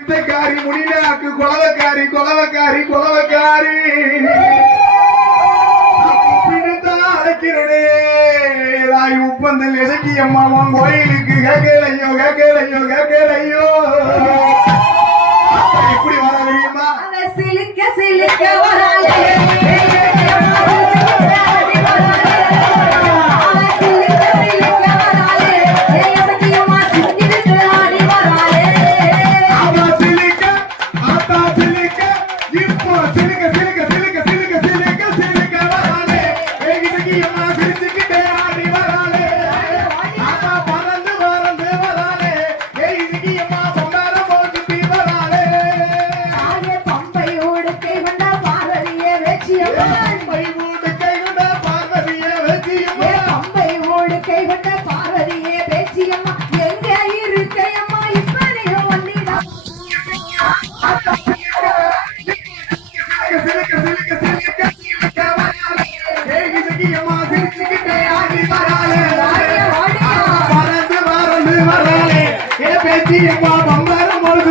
பிச்சைக்காரி முடினாக்கு குலவக்காரி குலவக்காரி குலவக்காரி. பிடித்தான் அழைக்கிறனே ராய் உப்பந்தல் இசக்கி அம்மாவன் கோயிலுக்கு கேட்கலையோ கேட்கலையோ கேட்கலையோ எப்படி வர தெரியுமா? சிலிக்க சிலிக்க சிலுக்க ஏ பேச்சி அம்மா பம்பரம் ஒரு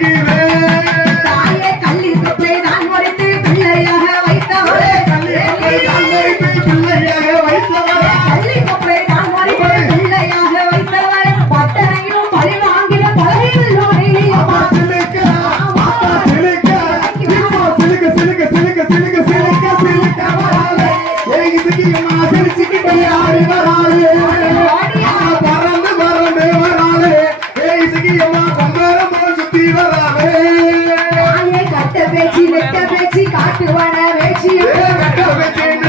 Thank you. பேச்சு நெட்ட பேச்சு காட்டுவன வேச்சியம்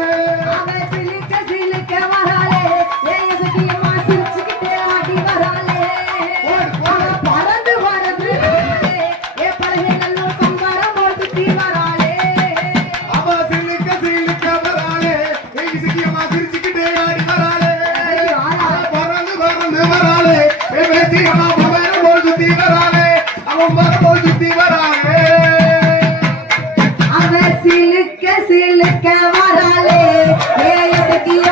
சுத்தி வராளே. அவன் மரம் சுத்தி வராளே. அவன் சிலுக்க சிலுக்க வராளே ஏ சக்கிய